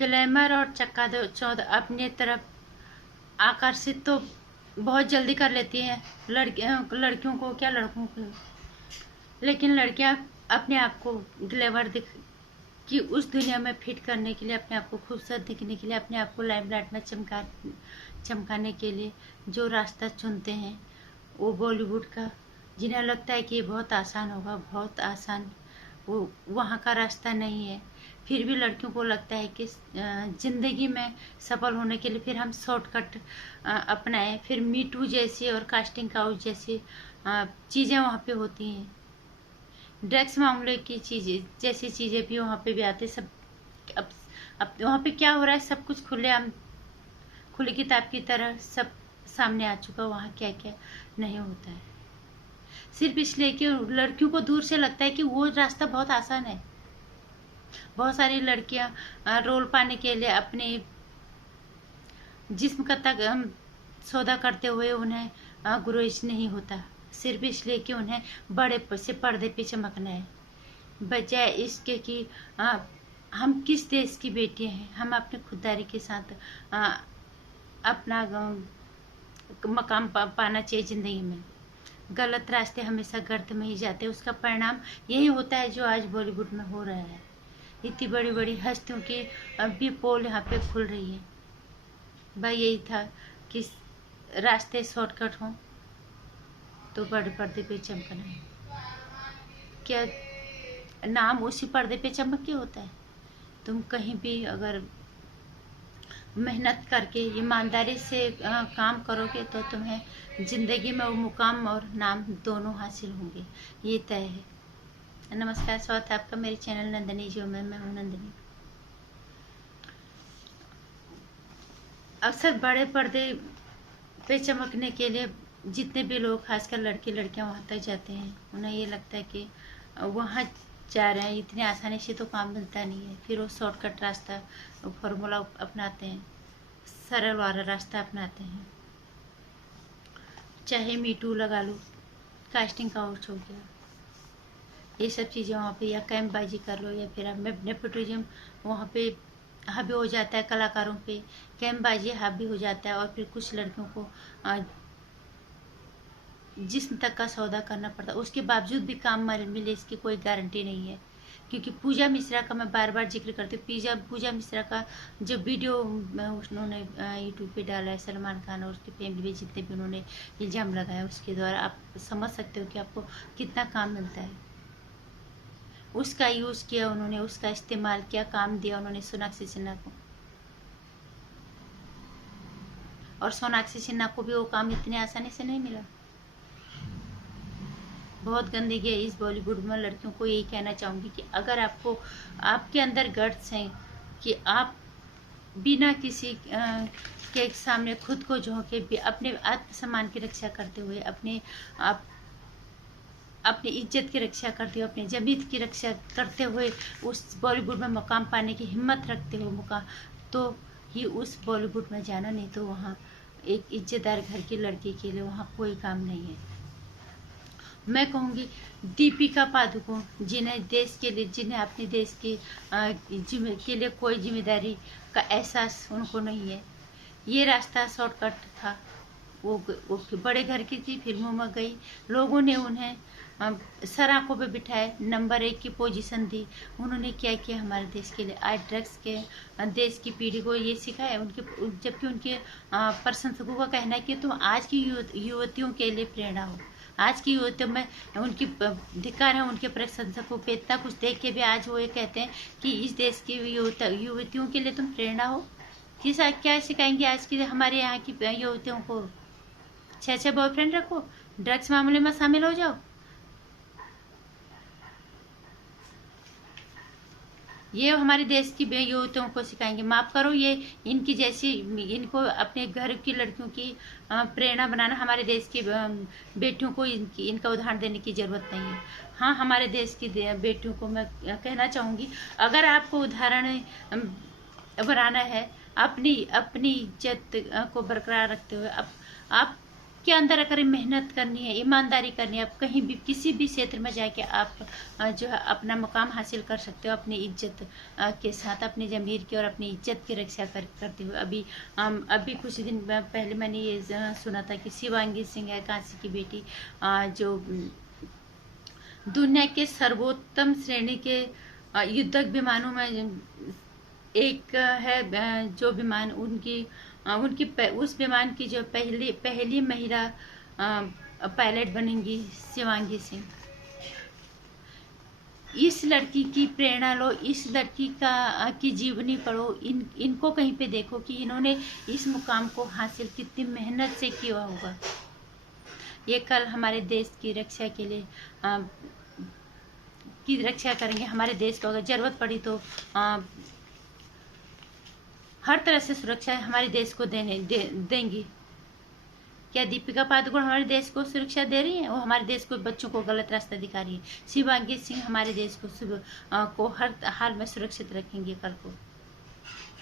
Glamour और चकाचौंध अपने तरफ आकर्षित तो बहुत जल्दी कर लेती हैं लड़कियों को, क्या लड़कों को, लेकिन लड़कियां अपने आप को ग्लैमर दिख कि उस दुनिया में फिट करने के लिए, अपने आप को खूबसूरत दिखने के लिए, अपने आप को लाइमलाइट में चमकाने के लिए जो रास्ता चुनते हैं वो बॉलीवुड का, जिन्हें लगता है कि ये बहुत आसान होगा, बहुत आसान, वो वहाँ का रास्ता नहीं है। फिर भी लड़कियों को लगता है कि ज़िंदगी में सफल होने के लिए फिर हम शॉर्टकट अपनाएं। फिर मी टू जैसी और कास्टिंग काउच जैसी चीज़ें वहाँ पे होती हैं। ड्रग्स मामले की चीज़ें जैसी चीज़ें भी वहाँ पे भी आते सब। अब वहाँ पे क्या हो रहा है, सब कुछ खुलेआम, खुली किताब की तरह सब सामने आ चुका। वहाँ क्या क्या नहीं होता है, सिर्फ इसलिए कि लड़कियों को दूर से लगता है कि वो रास्ता बहुत आसान है। बहुत सारी लड़कियां रोल पाने के लिए अपने जिस्म का तक सौदा करते हुए उन्हें गुरेज नहीं होता, सिर्फ इसलिए कि उन्हें बड़े से पर्दे पे चमकना है, बजाय इसके कि हम किस देश की बेटियां हैं। हम अपने खुददारी के साथ अपना मकाम पाना चाहिए ज़िंदगी में। गलत रास्ते हमेशा गर्त में ही जाते हैं, उसका परिणाम यही होता है जो आज बॉलीवुड में हो रहा है। इतनी बड़ी बड़ी हस्तियों की भी पोल यहाँ पे खुल रही है। भाई यही था कि रास्ते शॉर्टकट हों तो बड़े पर्दे पे चमकना है। क्या नाम उसी पर्दे पे चमक के होता है। तुम कहीं भी अगर मेहनत करके ईमानदारी से काम करोगे तो तुम्हें जिंदगी में वो मुकाम और नाम दोनों हासिल होंगे, ये तय है। नमस्कार, स्वागत है आपका मेरे चैनल नंदिनी जो में। मैं हूँ नंदिनी। अक्सर बड़े पर्दे पे चमकने के लिए जितने भी लोग, खासकर लड़के लड़कियां वहाँ तक जाते हैं, उन्हें ये लगता है कि वहाँ जा रहे हैं इतनी आसानी से तो काम मिलता नहीं है। फिर वो शॉर्टकट रास्ता, फॉर्मूला अपनाते हैं, सरल वाला रास्ता अपनाते हैं। चाहे मीटू लगा लो, कास्टिंग काउच हो गया, ये सब चीज़ें वहाँ पे, या कैम्पबाजी कर लो, या फिर नेपोटिज्म वहाँ पे हावी हो जाता है। कलाकारों पे कैम्पबाजी हावी हो जाता है, और फिर कुछ लड़कियों को जिस्म तक का सौदा करना पड़ता है। उसके बावजूद भी काम मिले इसकी कोई गारंटी नहीं है। क्योंकि पूजा मिश्रा का मैं बार बार जिक्र करती हूँ। पूजा मिश्रा का जो वीडियो उन्होंने यूट्यूब पे डाला है, सलमान खान और उसकी फैमिली में जितने भी उन्होंने इल्ज़ाम लगाया, उसके द्वारा आप समझ सकते हो कि आपको कितना काम मिलता है। उसका यूज़ किया उन्होंने, उसका इस्तेमाल किया, काम दिया उन्होंने सोनाक्षी सिन्हा को, और सोनाक्षी सिन्हा को भी वो काम इतनी आसानी से नहीं मिला। बहुत गंदगी है इस बॉलीवुड में। लड़कियों को यही कहना चाहूँगी कि अगर आपको, आपके अंदर गट्स हैं कि आप बिना किसी के सामने खुद को झोंके भी अपने आत्मसम्मान की रक्षा करते हुए, अपनी इज्जत की रक्षा करते हुए, अपनी ज़मीन की रक्षा करते हुए उस बॉलीवुड में मुकाम पाने की हिम्मत रखते हो मुकाम, तो ही उस बॉलीवुड में जाना। नहीं तो वहाँ एक इज्जतदार घर की लड़की के लिए वहाँ कोई काम नहीं है। मैं कहूँगी दीपिका पादुकोण, जिन्हें देश के लिए, जिन्हें अपने देश के लिए कोई जिम्मेदारी का एहसास उनको नहीं है, ये रास्ता शॉर्टकट था। वो बड़े घर की थी, फिल्मों में गई, लोगों ने उन्हें सर आंखों पे बिठाए, नंबर 1 की पोजीशन दी। उन्होंने क्या किया हमारे देश के लिए? आज ड्रग्स के देश की पीढ़ी को ये सिखाया उनके, जबकि उनके प्रशंसकों का कहना है कि तुम आज की युवतियों के लिए प्रेरणा हो। आज की युवतियों में उनकी धिक्कार है उनके प्रशंसकों पे। इतना कुछ देख के भी आज वो ये कहते हैं कि इस देश की युवतियों के लिए तुम प्रेरणा हो। क्या सिखाएंगे आज की हमारे यहाँ की युवतियों को? 6 बॉयफ्रेंड रखो, ड्रग्स मामले में शामिल हो जाओ। ये हमारे देश की युवतियों को सिखाएंगे? माफ करो, ये इनकी जैसी, इनको अपने घर की लड़कियों की प्रेरणा बनाना, हमारे देश की बेटियों को इनका उदाहरण देने की जरूरत नहीं है। हाँ, हमारे देश की बेटियों को मैं कहना चाहूँगी, अगर आपको उदाहरण बनाना है अपनी इज्जत को बरकरार रखते हुए, आप के अंदर अगर मेहनत करनी है, ईमानदारी करनी है, आप कहीं भी किसी भी क्षेत्र में जाके आप जो है अपना मुकाम हासिल कर सकते हो, अपनी इज्जत के साथ, अपनी ज़मीर की और अपनी इज्जत की रक्षा करते हुए। अभी कुछ दिन पहले मैंने ये सुना था कि शिवांगी सिंह है, काशी की बेटी, जो दुनिया के सर्वोत्तम श्रेणी के युद्धक विमानों में एक है, जो विमान उनकी उस विमान की जो पहली महिला पायलट बनेंगी शिवांगी सिंह। इस लड़की की प्रेरणा लो, इस लड़की की जीवनी पढ़ो, इनको कहीं पे देखो कि इन्होंने इस मुकाम को हासिल कितनी मेहनत से किया होगा। ये कल हमारे देश की रक्षा के लिए की रक्षा करेंगे। हमारे देश को अगर जरूरत पड़ी तो हर तरह से सुरक्षा हमारे देश को देंगी। क्या दीपिका पादुकोण हमारे देश को सुरक्षा दे रही है? वो हमारे देश को, बच्चों को गलत रास्ता दिखा रही है। शिवांगी सिंह हमारे देश को हर हाल में सुरक्षित रखेंगे कल को।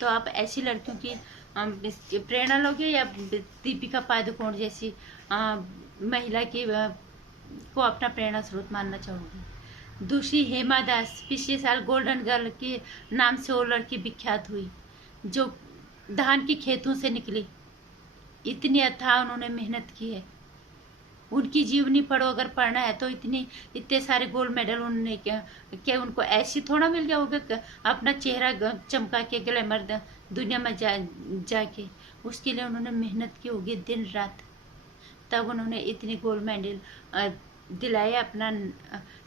तो आप ऐसी लड़कियों की प्रेरणा लोगे या दीपिका पादुकोण जैसी महिला की को अपना प्रेरणा स्रोत मानना चाहोगे? दूसरी हेमा दास, पिछले साल गोल्डन गर्ल के नाम से वो लड़की विख्यात हुई, जो धान की खेतों से निकली। इतनी अथाह उन्होंने मेहनत की है। उनकी जीवनी पढ़ो, अगर पढ़ना है तो। इतने सारे गोल्ड मेडल उन्होंने क्या उनको ऐसी थोड़ा मिल गया होगा अपना चेहरा चमका के ग्लैमर दुनिया में जाके। उसके लिए उन्होंने मेहनत की होगी दिन रात, तब उन्होंने इतनी गोल्ड मेडल दिलाए, अपना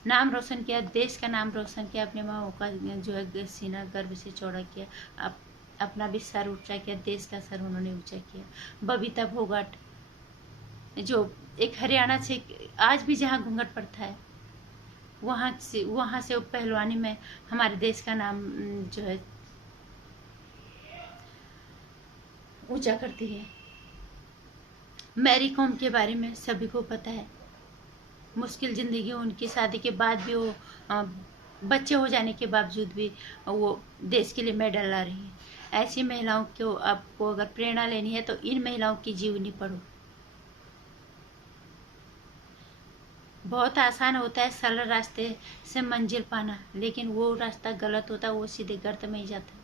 नाम रोशन किया, देश का नाम रोशन किया, अपने माँ का जो है सीना गर्व से चौड़ा किया, अपना भी सर ऊंचा किया, देश का सर उन्होंने ऊंचा किया। बबीता फोगाट, जो एक हरियाणा से, आज भी जहाँ घूंघट पड़ता है वहाँ से पहलवानी में हमारे देश का नाम जो है ऊंचा करती है। मैरी कॉम के बारे में सभी को पता है। मुश्किल जिंदगी उनकी, शादी के बाद भी वो बच्चे हो जाने के बावजूद भी वो देश के लिए मेडल ला रही है। ऐसी महिलाओं को आपको अगर प्रेरणा लेनी है तो इन महिलाओं की जीवनी पढ़ो। बहुत आसान होता है सरल रास्ते से मंजिल पाना, लेकिन वो रास्ता गलत होता है, वो सीधे गर्त में ही जाता है।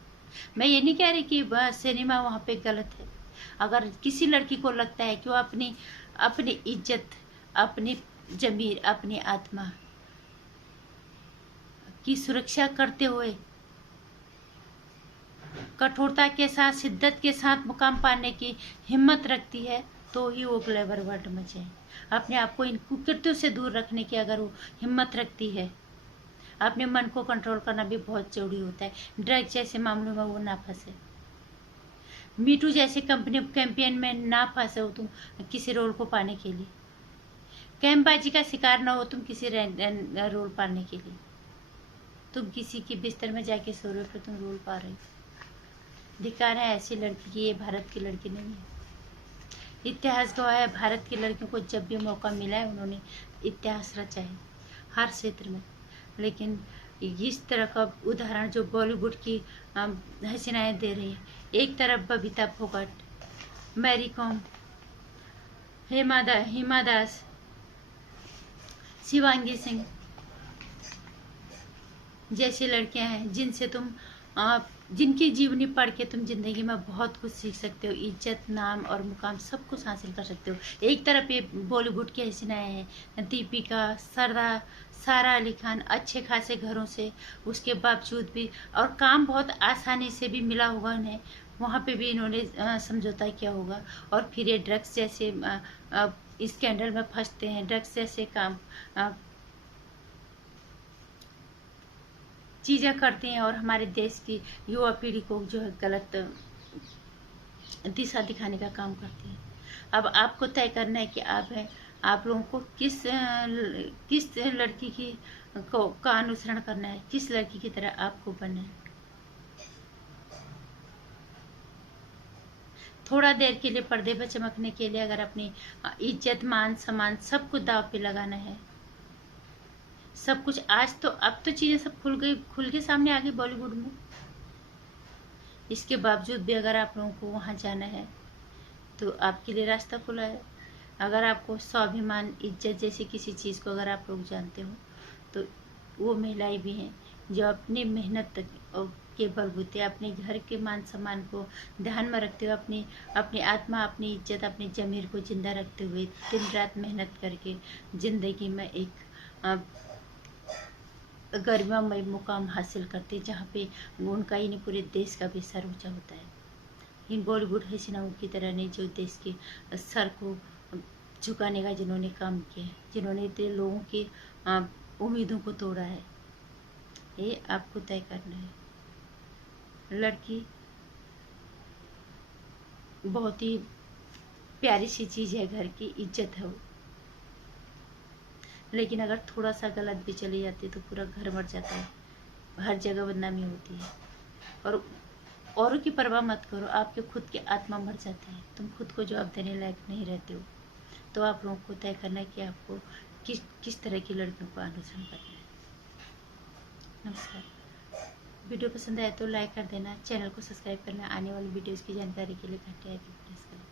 मैं ये नहीं कह रही कि बस सिनेमा वहाँ पे गलत है। अगर किसी लड़की को लगता है कि वो अपनी इज्जत, अपनी ज़मीर, अपनी आत्मा की सुरक्षा करते हुए कठोरता के साथ, शिद्दत के साथ मुकाम पाने की हिम्मत रखती है, तो ही वो ग्लोबल वर्ल्ड में जाए। अपने आप को इन कुकृत्यों से दूर रखने की अगर वो हिम्मत रखती है, अपने मन को कंट्रोल करना भी बहुत जरूरी होता है। ड्रग जैसे मामलों में वो ना फंसे, मीटू जैसे कैंपेन में ना फंसे हो तुम किसी रोल को पाने के लिए, कैंपबाजी का शिकार ना हो तुम किसी रोल पाने के लिए। तुम किसी के बिस्तर में जाके सो रहे हो, फिर तुम रोल पा रहे हो। धिक्कार है ऐसी लड़की की, ये भारत की लड़की नहीं है। इतिहास गवाह है, भारत की लड़कियों को जब भी मौका मिला है उन्होंने इतिहास रचा है हर क्षेत्र में। लेकिन इस तरह का उदाहरण जो बॉलीवुड की हसीनाएं दे रही है, एक तरफ बबीता फोगाट, मैरी कॉम, हिमा दास, शिवांगी सिंह जैसी लड़कियां हैं जिनसे तुम जिनकी जीवनी पढ़ के तुम जिंदगी में बहुत कुछ सीख सकते हो, इज्जत, नाम और मुकाम सब कुछ हासिल कर सकते हो। एक तरफ ये बॉलीवुड की हसीनाएं हैं, दीपिका, सारा अली खान, अच्छे खासे घरों से, उसके बावजूद भी, और काम बहुत आसानी से भी मिला होगा उन्हें, वहाँ पे भी इन्होंने समझौता किया होगा, और फिर ये ड्रग्स जैसे स्कैंडल में फंसते हैं, ड्रग्स जैसे काम चीज़ें करती हैं और हमारे देश की युवा पीढ़ी को जो है गलत दिशा दिखाने का काम करती है। अब आपको तय करना है कि आप लोगों को किस लड़की का अनुसरण करना है, किस लड़की की तरह आपको बनना है। थोड़ा देर के लिए पर्दे पर चमकने के लिए अगर अपनी इज्जत, मान, सम्मान सब कुछ दांव पे लगाना है, सब कुछ, अब तो चीजें सब खुल के सामने आ गई बॉलीवुड में। इसके बावजूद भी अगर आप लोगों को वहां जाना है तो आपके लिए रास्ता खुला है। अगर आपको स्वाभिमान, इज्जत जैसी किसी चीज़ को अगर आप लोग जानते हो, तो वो महिलाएं भी हैं जो अपनी मेहनत के बलबूते अपने घर के मान सम्मान को ध्यान में रखते हुए अपनी आत्मा, अपनी इज्जत, अपनी जमीर को जिंदा रखते हुए दिन रात मेहनत करके जिंदगी में एक गरिमामय मुकाम हासिल करते, जहाँ पे उनका ही नहीं पूरे देश का भी सर ऊंचा होता है। इन बॉलीवुड हसीनाओं की तरह नहीं, जो देश के सर को झुकाने का जिन्होंने काम किया है, जिन्होंने इतने लोगों की उम्मीदों को तोड़ा है, ये आपको तय करना है। लड़की बहुत ही प्यारी सी चीज़ है, घर की इज्जत है वो, लेकिन अगर थोड़ा सा गलत भी चली जाती है तो पूरा घर मर जाता है, हर जगह बदनामी होती है। और औरों की परवाह मत करो, आपके खुद की आत्मा मर जाती है, तुम खुद को जवाब देने लायक नहीं रहते हो। तो आप लोगों को तय करना है कि आपको किस तरह की लड़कियों को अनुसरण करना है। नमस्कार। वीडियो पसंद आए तो लाइक कर देना, चैनल को सब्सक्राइब करना, आने वाली वीडियोस की जानकारी के लिए घंटे आइकन प्रेस करें।